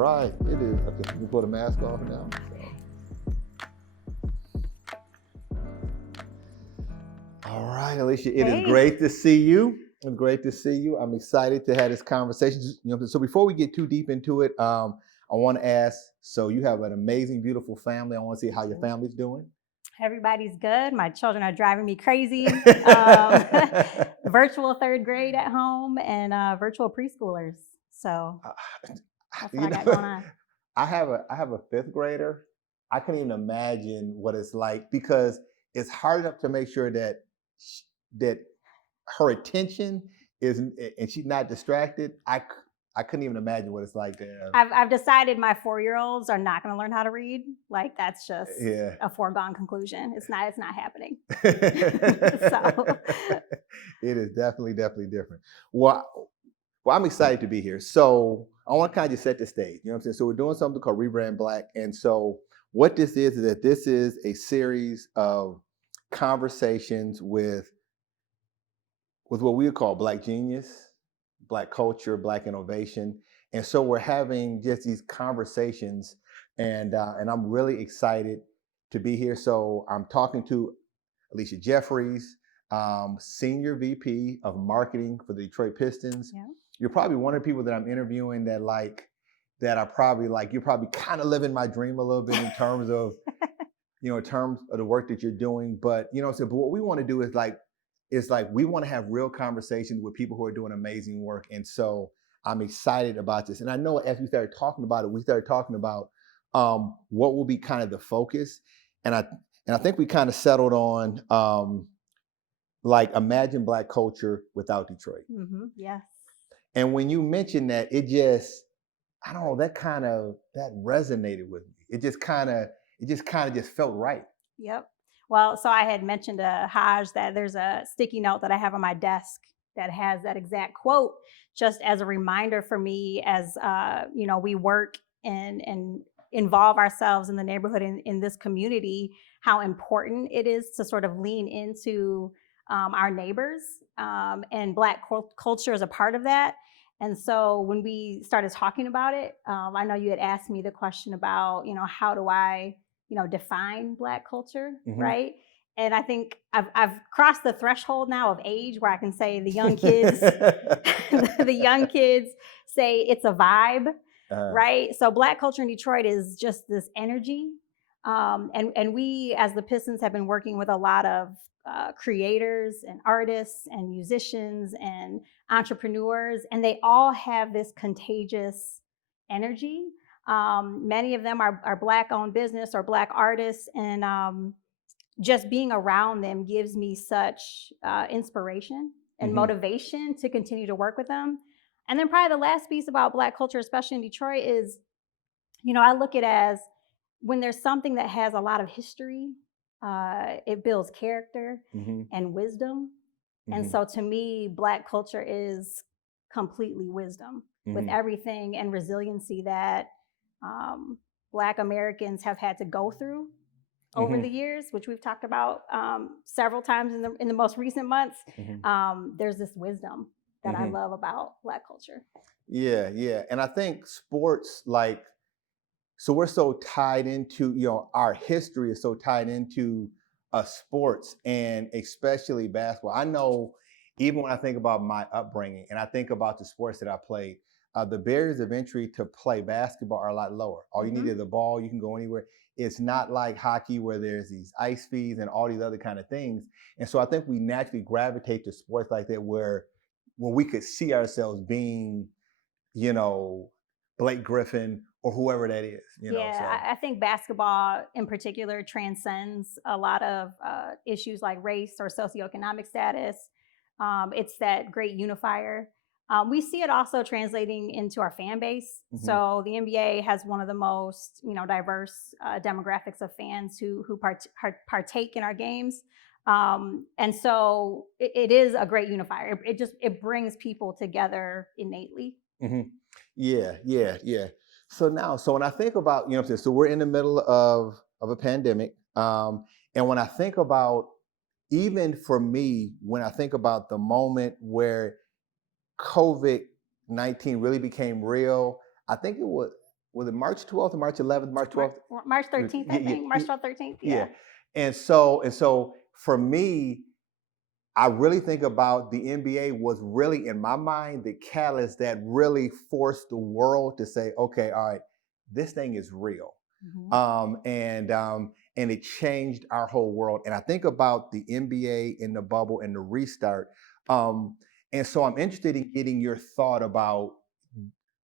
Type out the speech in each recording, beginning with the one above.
Right, it is. Okay, you put a mask off now. All right, Alicia, it is great to see you. It's great to see you. I'm excited to have this conversation. So before we get too deep into it, I want to ask, so you have an amazing, beautiful family. I want to see how your family's doing. Everybody's good. My children are driving me crazy. Virtual third grade at home and virtual preschoolers. So that's what I got going on. I have a fifth grader. I can't even imagine what it's like, because it's hard enough to make sure that her attention is, and she's not distracted. I couldn't even imagine what it's like there. I've decided my 4-year-olds are not going to learn how to read. Like, that's just a foregone conclusion. It's not happening. So it is definitely different. Well, I'm excited to be here. So I want to kind of just set the stage. You know what I'm saying? So we're doing something called Rebrand Black. And so what this is that this is a series of conversations with what we would call Black genius, Black culture, Black innovation. And so we're having just these conversations, and I'm really excited to be here. So I'm talking to Alicia Jeffreys, Senior VP of Marketing for the Detroit Pistons. Yeah. You're probably one of the people that I'm interviewing that are probably you're probably kind of living my dream a little bit in terms of, in terms of the work that you're doing. But, but what we want to do is we want to have real conversations with people who are doing amazing work. And so I'm excited about this. And I know as we started talking about it, we started talking about what will be kind of the focus. And I think we kind of settled on imagine Black culture without Detroit. Mm-hmm. Yes. And when you mentioned that, it just, I don't know, that resonated with me. It just kind of felt right. Yep. Well, so I had mentioned to Haj that there's a sticky note that I have on my desk that has that exact quote, just as a reminder for me as, we work and involve ourselves in the neighborhood, in this community, how important it is to sort of lean into our neighbors, and Black culture is a part of that. And so when we started talking about it, I know you had asked me the question about, how do I, define Black culture, mm-hmm. right? And I think I've crossed the threshold now of age where I can say the young kids, the young kids say it's a vibe, right? So Black culture in Detroit is just this energy. And we, as the Pistons, have been working with a lot of creators and artists and musicians and entrepreneurs, and they all have this contagious energy. Many of them are Black-owned business or Black artists, and just being around them gives me such inspiration and mm-hmm. motivation to continue to work with them. And then probably the last piece about Black culture, especially in Detroit, is, I look at it as when there's something that has a lot of history, it builds character mm-hmm. and wisdom. Mm-hmm. And so to me, Black culture is completely wisdom mm-hmm. with everything and resiliency that Black Americans have had to go through over mm-hmm. the years, which we've talked about several times in the most recent months. Mm-hmm. There's this wisdom that mm-hmm. I love about Black culture. Yeah. And I think sports, so we're so tied into, our history is so tied into sports, and especially basketball. I know even when I think about my upbringing and I think about the sports that I played, the barriers of entry to play basketball are a lot lower. All you mm-hmm. need is the ball. You can go anywhere. It's not like hockey where there's these ice fees and all these other kind of things. And so I think we naturally gravitate to sports like that where we could see ourselves being, Blake Griffin or whoever that is. I think basketball in particular transcends a lot of issues like race or socioeconomic status. It's that great unifier. We see it also translating into our fan base. Mm-hmm. So the NBA has one of the most, diverse demographics of fans who partake in our games. And so it is a great unifier. It brings people together innately. Mm-hmm. Yeah. So when I think about, so we're in the middle of a pandemic. And when I think about, even for me, when I think about the moment where COVID-19 really became real, I think it was was it March 12th or March 11th? March 12th. March 13th, I think. March 12th, 13th. Yeah. And so for me, I really think about the NBA was really in my mind the catalyst that really forced the world to say, okay, all right, this thing is real. And it changed our whole world. And I think about the NBA in the bubble and the restart. And so I'm interested in getting your thought about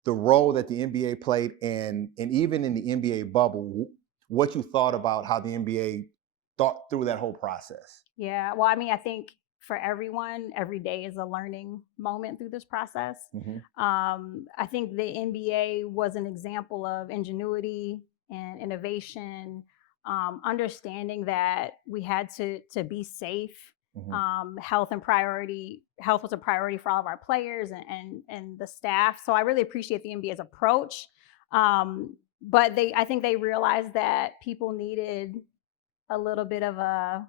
the role that the NBA played and even in the NBA bubble, what you thought about how the NBA thought through that whole process. Yeah. Well, I mean, I think for everyone, every day is a learning moment through this process. I think the NBA was an example of ingenuity and innovation, understanding that we had to be safe. Health was a priority for all of our players and the staff. So I really appreciate the NBA's approach. But I think they realized that people needed a little bit of a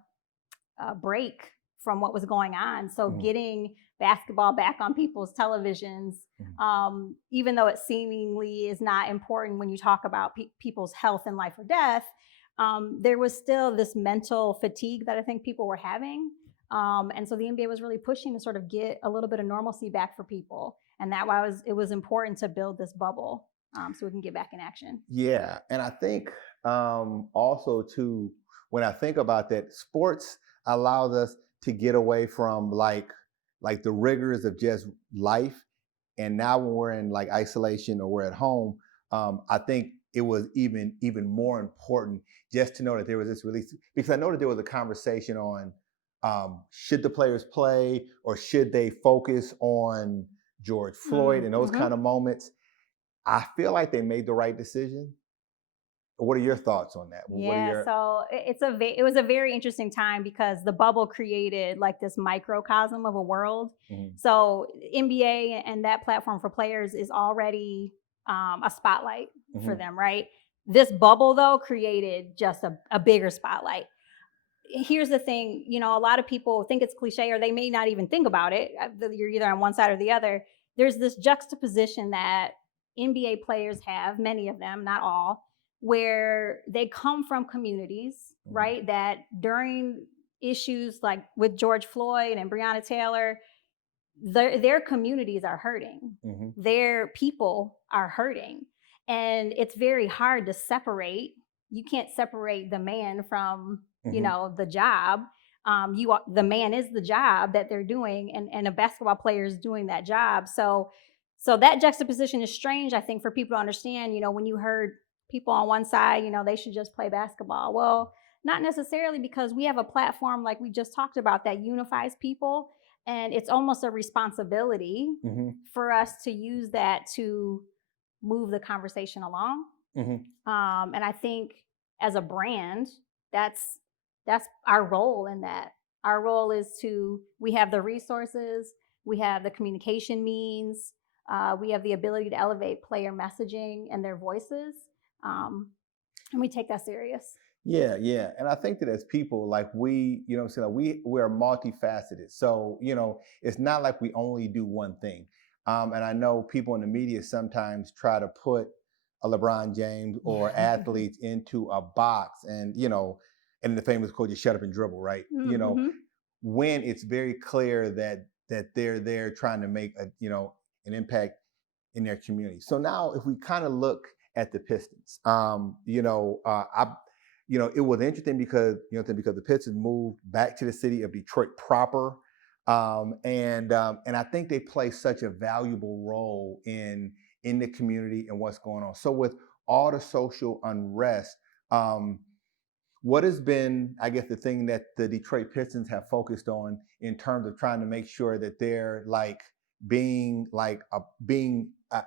break from what was going on. So getting basketball back on people's televisions, even though it seemingly is not important when you talk about people's health and life or death, there was still this mental fatigue that I think people were having. And so the NBA was really pushing to sort of get a little bit of normalcy back for people. And that was it was important to build this bubble so we can get back in action. Yeah. And I think also too, when I think about that, sports allows us to get away from like the rigors of just life. And now when we're in like isolation or we're at home, I think it was even more important just to know that there was this release, because I know that there was a conversation on should the players play or should they focus on George Floyd and those kind of moments. I feel like they made the right decision. What are your thoughts on that? Yeah, so it was a very interesting time because the bubble created like this microcosm of a world. So NBA and that platform for players is already a spotlight for them, right? This bubble though created just a bigger spotlight. Here's the thing, you know, a lot of people think it's cliche or they may not even think about it. You're either on one side or the other. There's this juxtaposition that NBA players have, many of them, not all, where they come from communities, right? That during issues like with George Floyd and Breonna Taylor, their communities are hurting. Their people are hurting. And it's very hard to separate. You can't separate the man from, you know, the job. The man is the job that they're doing, and a basketball player is doing that job. So that juxtaposition is strange, I think, for people to understand. You know, when you heard people on one side, you know, they should just play basketball. Well, not necessarily, because we have a platform like we just talked about that unifies people. And it's almost a responsibility for us to use that to move the conversation along. And I think as a brand, that's our role in that. Our role is we have the resources, we have the communication means, we have the ability to elevate player messaging and their voices. And we take that serious. Yeah. And I think that as people, like we, you know what I'm saying, we're multifaceted. So, you know, it's not like we only do one thing. And I know people in the media sometimes try to put a LeBron James or athletes into a box and, you know, and the famous quote, just shut up and dribble, right? You know, when it's very clear that they're there trying to make an impact in their community. So now if we kind of look at the Pistons, it was interesting because the Pistons moved back to the city of Detroit proper, and I think they play such a valuable role in the community and what's going on. So with all the social unrest, what has been, I guess, the thing that the Detroit Pistons have focused on in terms of trying to make sure that they're being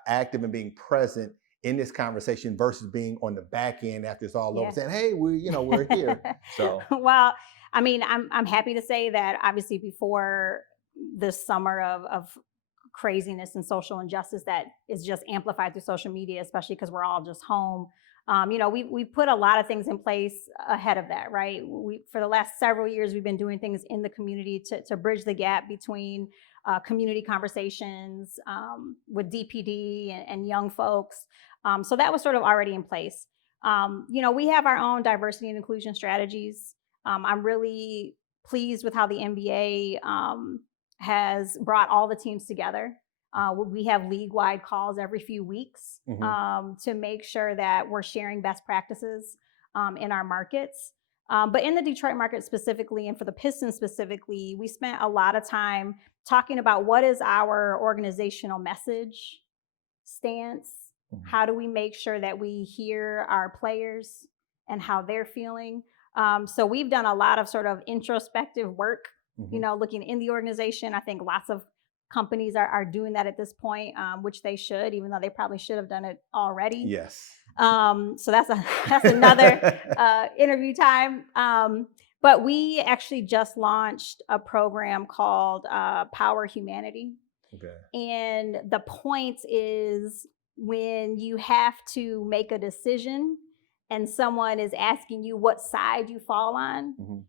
active and being present in this conversation versus being on the back end after it's all over, saying, "Hey, we're here." So, well, I mean, I'm happy to say that obviously before this summer of craziness and social injustice that is just amplified through social media, especially because we're all just home. We put a lot of things in place ahead of that, right? For the last several years, we've been doing things in the community to bridge the gap between community conversations with DPD and young folks. So that was sort of already in place. We have our own diversity and inclusion strategies. I'm really pleased with how the NBA has brought all the teams together. We have league-wide calls every few weeks to make sure that we're sharing best practices in our markets. But in the Detroit market specifically, and for the Pistons specifically, we spent a lot of time talking about what is our organizational message, stance. How do we make sure that we hear our players and how they're feeling? So we've done a lot of sort of introspective work, looking in the organization. I think lots of companies are doing that at this point, which they should, even though they probably should have done it already. Yes. So that's another interview time. But we actually just launched a program called Power Humanity. Okay. And the point is, when you have to make a decision and someone is asking you what side you fall on,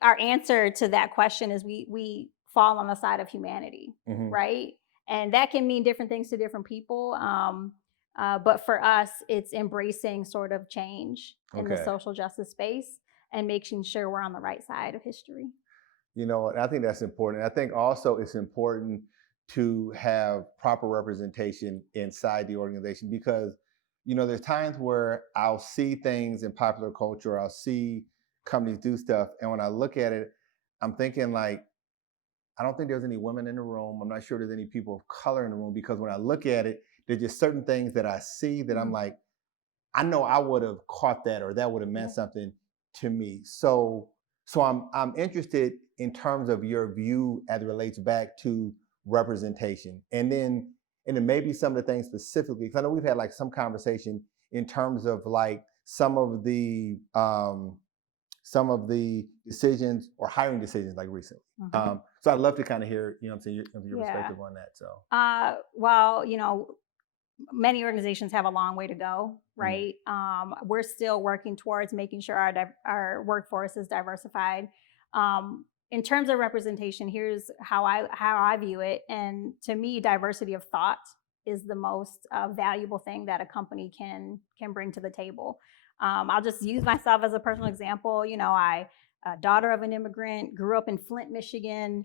our answer to that question is we fall on the side of humanity, right? And that can mean different things to different people. But for us, it's embracing sort of change in the social justice space and making sure we're on the right side of history. I think that's important. I think also it's important to have proper representation inside the organization because, there's times where I'll see things in popular culture, I'll see companies do stuff. And when I look at it, I'm thinking like, I don't think there's any women in the room. I'm not sure there's any people of color in the room because when I look at it, there's just certain things that I see that I'm like, I know I would have caught that or that would have meant something to me. So I'm interested in terms of your view as it relates back to representation. And then maybe some of the things specifically, because I know we've had like some conversation in terms of like some of the decisions or hiring decisions like recently. So I'd love to kind of hear, your perspective on that. So, well, many organizations have a long way to go, right? We're still working towards making sure our workforce is diversified. In terms of representation, here's how I view it. And to me, diversity of thought is the most valuable thing that a company can bring to the table. I'll just use myself as a personal example. Daughter of an immigrant, grew up in Flint, Michigan,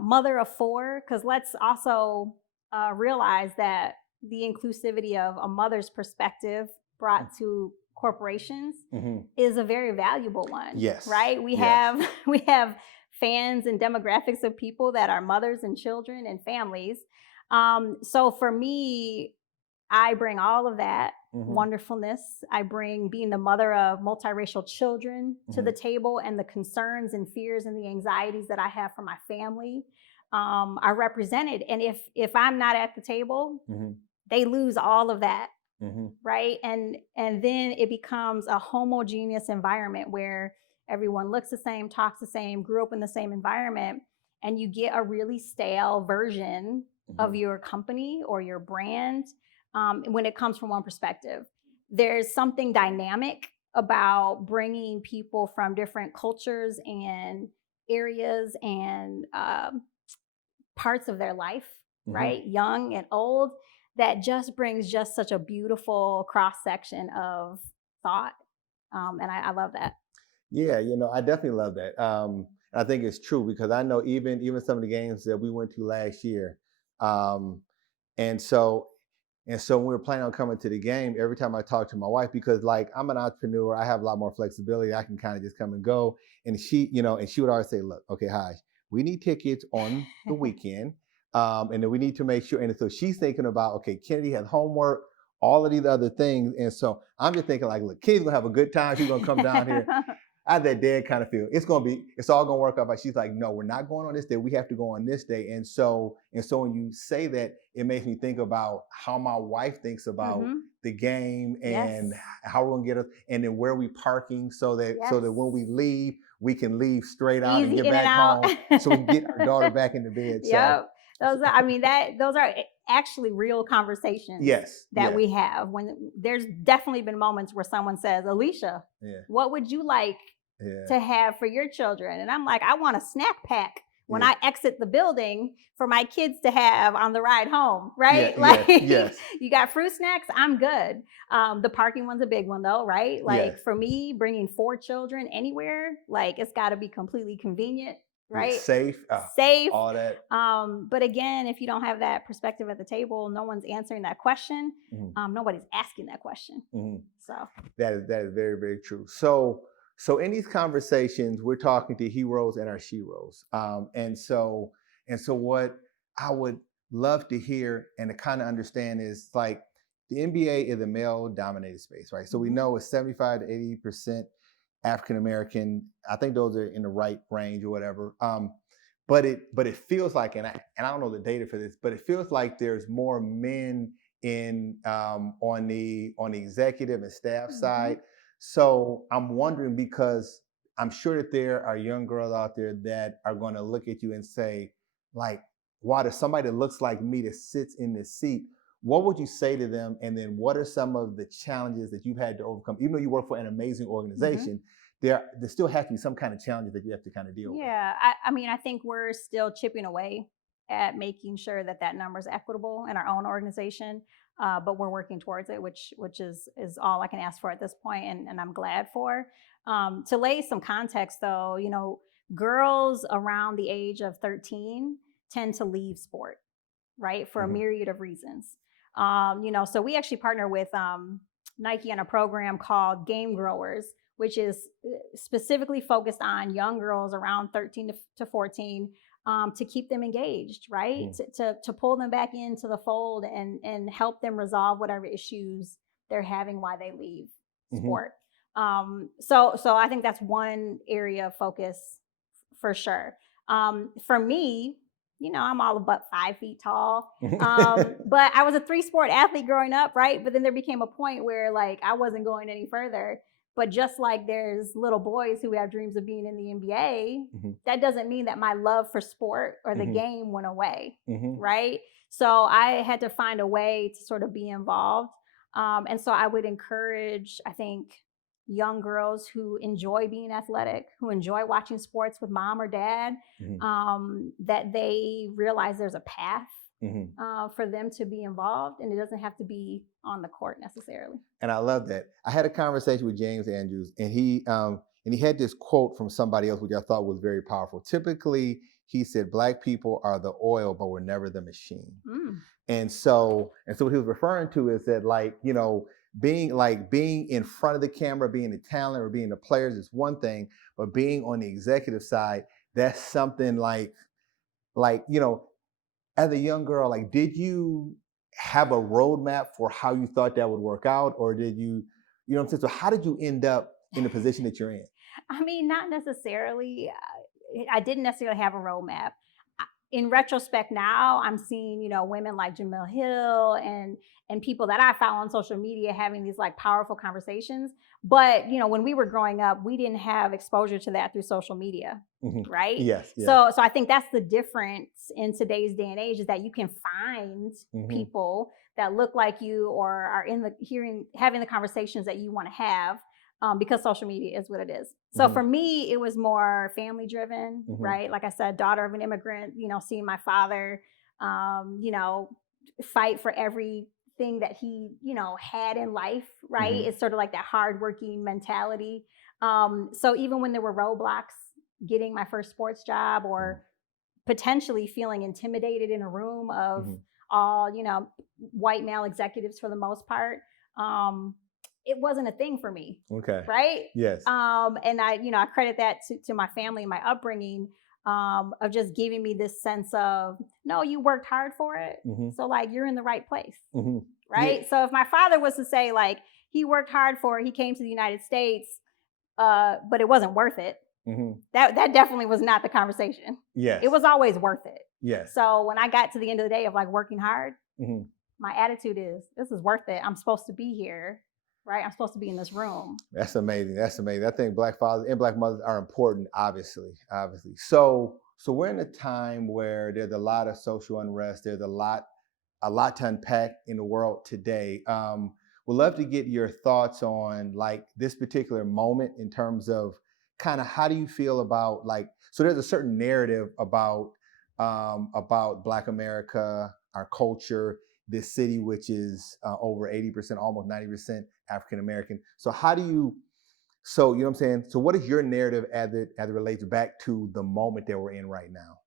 mother of 4, because let's also realize that the inclusivity of a mother's perspective brought to corporations is a very valuable one. Yes. Right? We have fans and demographics of people that are mothers and children and families. So for me, I bring all of that wonderfulness. I bring being the mother of multiracial children to the table, and the concerns and fears and the anxieties that I have for my family are represented. And if I'm not at the table, they lose all of that. Right? And then it becomes a homogeneous environment where everyone looks the same, talks the same, grew up in the same environment, and you get a really stale version of your company or your brand when it comes from one perspective. There's something dynamic about bringing people from different cultures and areas and parts of their life, right? Young and old, that just brings just such a beautiful cross section of thought. And I love that. Yeah, I definitely love that. I think it's true because I know even some of the games that we went to last year. And so when we were planning on coming to the game, every time I talk to my wife, because like I'm an entrepreneur, I have a lot more flexibility. I can kind of just come and go. And she would always say, look, okay, Haj, we need tickets on the weekend. And then we need to make sure. And so she's thinking about, okay, Kennedy has homework, all of these other things. And so I'm just thinking like, look, Kennedy's gonna have a good time. She's gonna come down here. I have that dead kind of feel. It's all gonna work out. But she's like, no, we're not going on this day. We have to go on this day. And so when you say that, it makes me think about how my wife thinks about the game and how we're gonna get us, and then where we parking so that when we leave, we can leave straight out and get back home, so we can get our daughter back into bed. Yep. those are actually real conversations Yes. that Yes. we have. When there's definitely been moments where someone says, Alicia, Yeah. what would you like Yeah. to have for your children? And I'm like, I want a snack pack when Yeah. I exit the building for my kids to have on the ride home, right? Yeah. Like, Yes. you got fruit snacks, I'm good. The parking one's a big one though, right? Like Yes. for me, bringing 4 children anywhere, like it's got to be completely convenient, Yeah. right? Safe. Safe. All that. But again, if you don't have that perspective at the table, no one's answering that question. Nobody's asking that question. So that is very, very true. So in these conversations, we're talking to heroes and our sheroes. And so what I would love to hear and to kind of understand is like the NBA is a male dominated space, right? So we know it's 75 to 80% African American. I think those are in the right range or whatever. But it feels like, and I don't know the data for this, but it feels like there's more men in on the executive and staff side. So I'm wondering, because I'm sure that there are young girls out there that are going to look at you and say, like, wow, there's somebody that looks like me that sits in this seat. What would you say to them? And then what are some of the challenges that you've had to overcome? Even though you work for an amazing organization, there still has to be some kind of challenges that you have to kind of deal with. Yeah, I think we're still chipping away at making sure that number is equitable in our own organization. But we're working towards it, which is all I can ask for at this point, and I'm glad for. To lay some context, though, girls around the age of 13 tend to leave sport, right, for a myriad of reasons. So we actually partner with Nike on a program called Game Growers, which is specifically focused on young girls around 13 to 14. To keep them engaged, right? To pull them back into the fold and help them resolve whatever issues they're having while they leave sport. So I think that's one area of focus for sure. For me, I'm all about 5 feet tall. But I was a 3-sport athlete growing up, right? But then there became a point where like I wasn't going any further. But just like there's little boys who have dreams of being in the NBA, that doesn't mean that my love for sport or the game went away, right? So I had to find a way to sort of be involved. And so I would encourage, I think, young girls who enjoy being athletic, who enjoy watching sports with mom or dad, that they realize there's a path for them to be involved, and it doesn't have to be on the court necessarily. And I love that. I had a conversation with James Andrews, and he had this quote from somebody else, which I thought was very powerful. Typically, he said, "Black people are the oil, but we're never the machine." And so what he was referring to is that, like, being in front of the camera, being the talent or being the players is one thing, but being on the executive side, that's something like as a young girl, like, did you have a roadmap for how you thought that would work out? Or did you know what I'm saying? So how did you end up in the position that you're in? I mean, not necessarily. I didn't necessarily have a roadmap. In retrospect now, I'm seeing, women like Jamil Hill and people that I follow on social media having these like powerful conversations. But, when we were growing up, we didn't have exposure to that through social media, right? Yes. So I think that's the difference in today's day and age, is that you can find people that look like you or are having the conversations that you want to have. Because social media is what it is. So for me, it was more family driven, right? Like I said, daughter of an immigrant, seeing my father, fight for everything that he, had in life, right? It's sort of like that hardworking mentality. So even when there were roadblocks, getting my first sports job or potentially feeling intimidated in a room of all, white male executives for the most part, it wasn't a thing for me. Okay. Right? Yes. And I credit that to my family and my upbringing, of just giving me this sense of, no, you worked hard for it. So like, you're in the right place. Right? Yeah. So if my father was to say like, he worked hard for it, he came to the United States, but it wasn't worth it. That definitely was not the conversation. Yes. It was always worth it. Yes. So when I got to the end of the day of like working hard, my attitude is, this is worth it. I'm supposed to be here. Right? I'm supposed to be in this room. That's amazing. I think Black fathers and Black mothers are important, obviously. So So we're in a time where there's a lot of social unrest. There's a lot to unpack in the world today. Would love to get your thoughts on like this particular moment in terms of kind of how do you feel about like, so there's a certain narrative about Black America, our culture, this city, which is over 80%, almost 90% African American. So how do you, so you know what I'm saying? So what is your narrative as it relates back to the moment that we're in right now?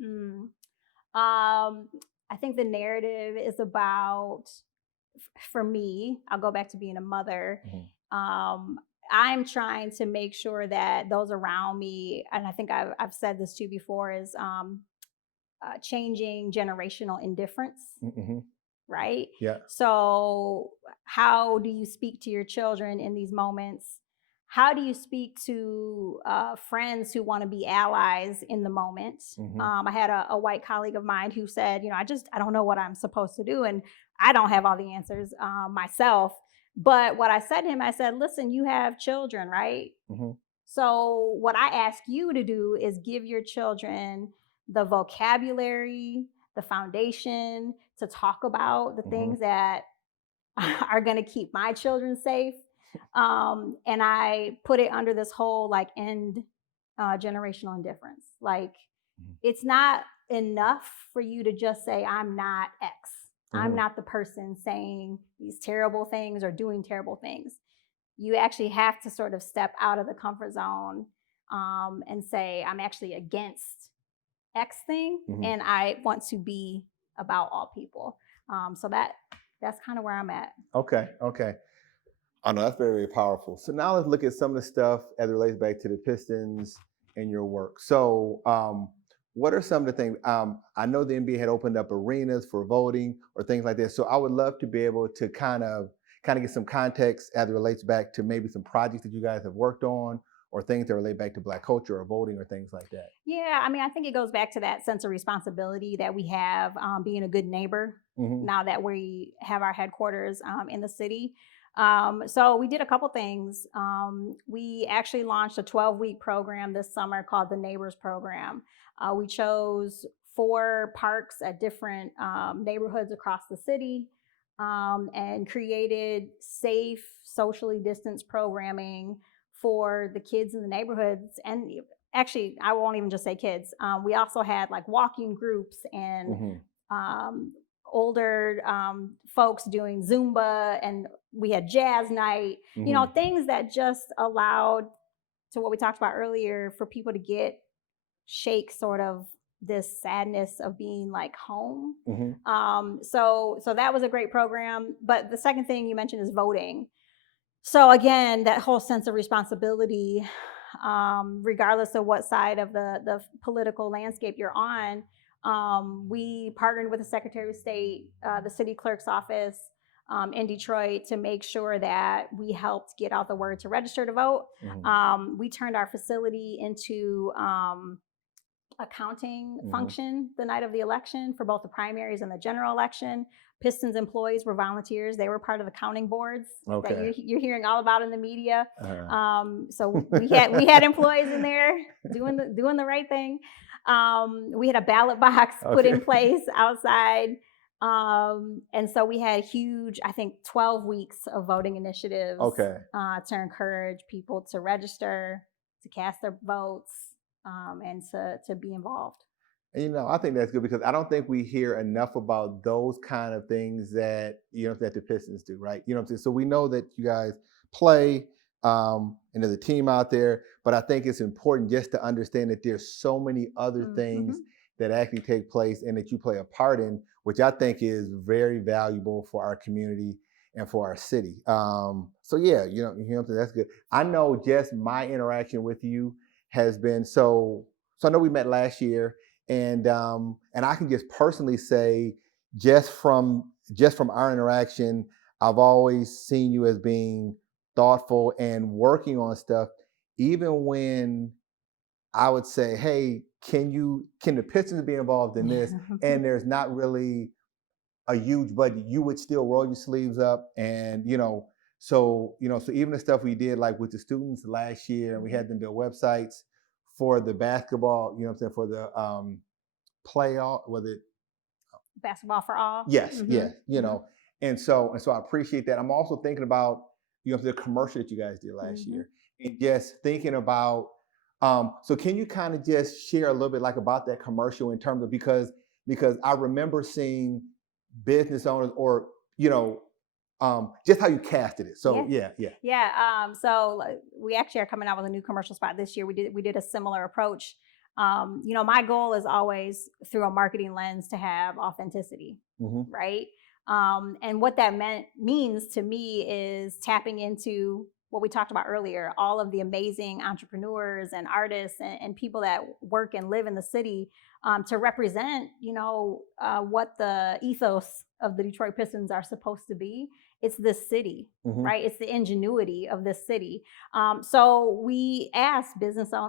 Mm. I think the narrative is about, for me, I'll go back to being a mother. Mhm. Um, I'm trying to make sure that those around me, and I think I've said this too before, is changing generational indifference, Mhm. right? Yeah. So, how do you speak to your children in these moments? How do you speak to friends who want to be allies in the moment? Mhm. I had a white colleague of mine who said, I don't know what I'm supposed to do, and I don't have all the answers myself. But what I said to him, I said, listen, you have children, right? Mhm. So, what I ask you to do is give your children the vocabulary, the foundation to talk about the Mhm. things that are going to keep my children safe. And I put it under this whole like end generational indifference. Like, it's not enough for you to just say, I'm not X. I'm Mhm. not the person saying these terrible things or doing terrible things. You actually have to sort of step out of the comfort zone and say, I'm actually against X thing, Mhm. and I want to be about all people. So that's kind of where I'm at. Okay. Okay. I know that's very, very powerful. So now let's look at some of the stuff as it relates back to the Pistons and your work. So, what are some of the things? I know the NBA had opened up arenas for voting or things like that. So I would love to be able to kind of get some context as it relates back to maybe some projects that you guys have worked on or things that relate back to Black culture or voting or things like that. Yeah, I mean, I think it goes back to that sense of responsibility that we have, being a good neighbor Hmm. now that we have our headquarters in the city. So we did a couple things. We actually launched a 12-week program this summer called the Neighbors Program. We chose 4 parks at different neighborhoods across the city, and created safe, socially distanced programming for the kids in the neighborhoods. And actually, I won't even just say kids. We also had like walking groups and Hmm. um, older folks doing Zumba, and we had jazz night, Hmm. things that just allowed, to what we talked about earlier, for people to shake sort of this sadness of being like home. Hmm. So that was a great program. But the second thing you mentioned is voting. So again, that whole sense of responsibility, regardless of what side of the political landscape you're on. We partnered with the Secretary of State, the city clerk's office in Detroit, to make sure that we helped get out the word to register to vote. Hmm. We turned our facility into accounting Hmm. function the night of the election for both the primaries and the general election. Pistons employees were volunteers. They were part of the counting boards that Okay. you're hearing all about in the media. Uh, So we had employees in there doing the right thing. We had a ballot box put in okay. place outside. And so we had huge, I think, 12 weeks of voting initiatives Okay. to encourage people to register, to cast their votes, and to be involved. And, I think that's good because I don't think we hear enough about those kind of things that that the Pistons do, right? You know what I'm saying? So we know that you guys play, and there's a team out there, but I think it's important just to understand that there's so many other Mm-hmm. things that actually take place and that you play a part in, which I think is very valuable for our community and for our city. So yeah, what I'm saying? That's good. I know just my interaction with you has been so. So I know we met last year, and I can just personally say, just from our interaction, I've always seen you as being thoughtful and working on stuff, even when I would say, hey, can the Pistons be involved in this? And there's not really a huge budget, you would still roll your sleeves up and so even the stuff we did like with the students last year, and we had them build websites for the basketball, you know what I'm saying, for the playoff, was it? Basketball for all. Yes, yes, you hmm know, and so I appreciate that. I'm also thinking about, you know, the commercial that you guys did last hmm year, and just thinking about. So can you kind of just share a little bit like about that commercial in terms of because I remember seeing business owners or you know just how you casted it. So Yeah. yeah, yeah. Yeah. So we actually are coming out with a new commercial spot this year. We did a similar approach. My goal is always through a marketing lens to have authenticity, hmm right? And what that means to me is tapping into what we talked about earlier, all of the amazing entrepreneurs and artists and people that work and live in the city to represent, what the ethos of the Detroit Pistons are supposed to be. It's this city, hmm right? It's the ingenuity of this city. So we ask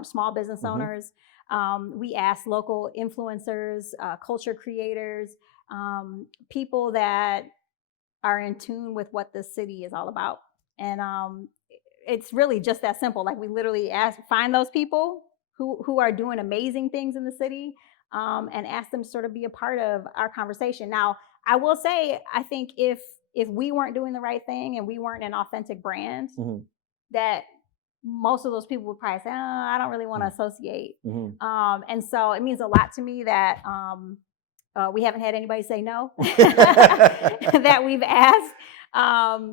small business hmm owners, we ask local influencers, culture creators, people that are in tune with what the city is all about. And it's really just that simple. Like we literally find those people who are doing amazing things in the city, and ask them to sort of be a part of our conversation. Now, I will say, I think if we weren't doing the right thing and we weren't an authentic brand, hmm that most of those people would probably say, oh, I don't really want to associate. hmm And so it means a lot to me that we haven't had anybody say no that we've asked.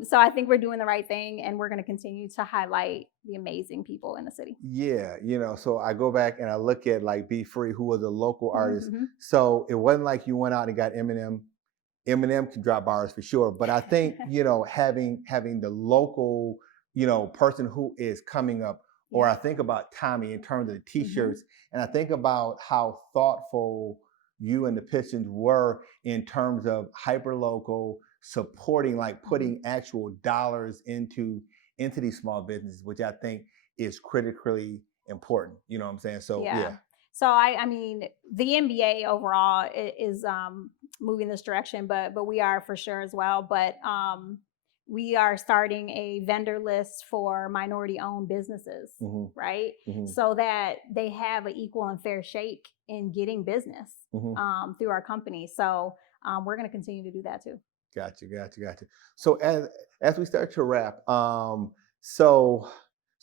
So I think we're doing the right thing, and we're going to continue to highlight the amazing people in the city. Yeah, so I go back and I look at like Be Free, who was a local artist. Mm-hmm. So it wasn't like you went out and got Eminem. Eminem can drop bars for sure, but I think having the local person who is coming up, or Yeah. I think about Tommy in terms of the Mm-hmm. T-shirts, and I think about how thoughtful you and the Pistons were in terms of hyper local supporting, like putting actual dollars into these small businesses, which I think is critically important. You know what I'm saying? So Yeah. yeah. So I mean, the NBA overall is moving this direction, but we are for sure as well. But we are starting a vendor list for minority-owned businesses, hmm right? hmm So that they have an equal and fair shake in getting business hmm through our company. So we're going to continue to do that too. Gotcha. So as we start to wrap, so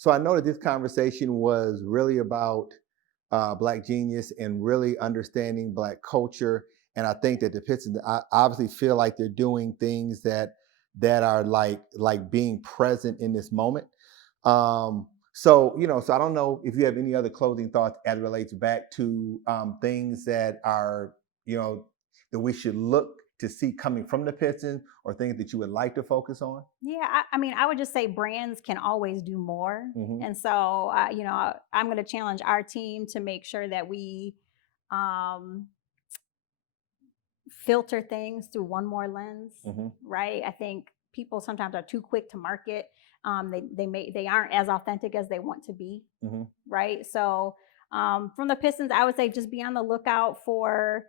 I know that this conversation was really about Black genius and really understanding Black culture, and I think that the Pistons obviously feel like they're doing things that are like being present in this moment. So I don't know if you have any other closing thoughts as it relates back to things that are you know that we should look to see coming from the Pistons, or things that you would like to focus on? Yeah, I mean, I would just say brands can always do more. hmm And so, I'm going to challenge our team to make sure that we um, filter things through one more lens, hmm right? I think people sometimes are too quick to market. They aren't as authentic as they want to be, hmm right? So from the Pistons, I would say just be on the lookout for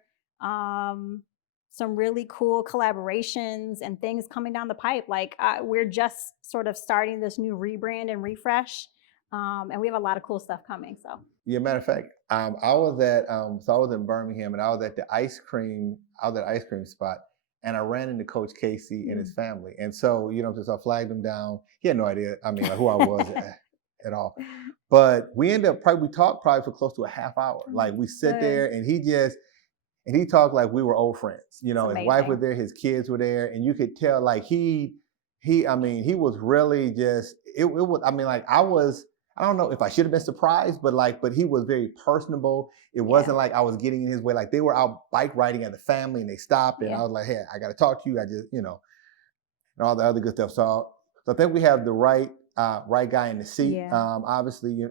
some really cool collaborations and things coming down the pipe. Like we're just sort of starting this new rebrand and refresh, and we have a lot of cool stuff coming. So Yeah, matter of fact, I was in Birmingham, and I was at ice cream spot, and I ran into Coach Casey and his family. And so, just I flagged him down. He had no idea, I mean, like, who I was at all. But we talked probably for close to a half hour. Like we sit good. there and he talked like we were old friends. It's His wife was amazing. there, his kids were there, and you could tell like he was really just it was I mean like I don't know if I should have been surprised, but he was very personable. It Yeah. wasn't like I was getting in his way. Like they were out bike riding as a family and they stopped and Yeah. I was like, hey, I got to talk to you. I just and all the other good stuff. So I think we have the right guy in the seat. Yeah. Obviously we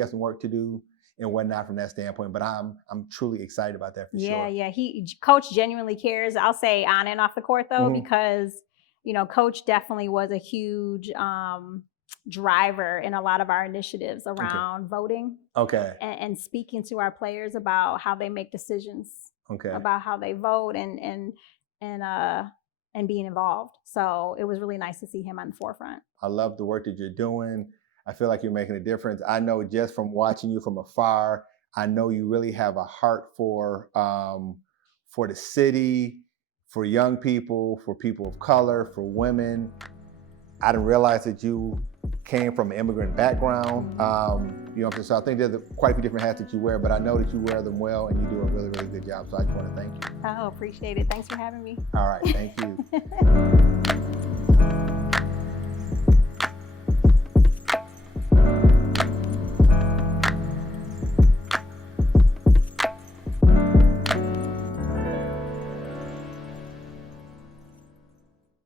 have some work to do and whatnot from that standpoint, but I'm truly excited about that for Yeah, sure. yeah. Coach genuinely cares. I'll say on and off the court though, hmm because Coach definitely was a huge driver in a lot of our initiatives Okay. around voting Okay. and speaking to our players about how they make decisions, Okay. about how they vote and being involved. So it was really nice to see him on the forefront. I love the work that you're doing. I feel like you're making a difference. I know just from watching you from afar, I know you really have a heart for the city, for young people, for people of color, for women. I didn't realize that you came from an immigrant background. You know, so I think there's quite a few different hats that you wear, but I know that you wear them well and you do a really, really good job. So I just want to thank you. Oh, appreciate it. Thanks for having me. All right, thank you.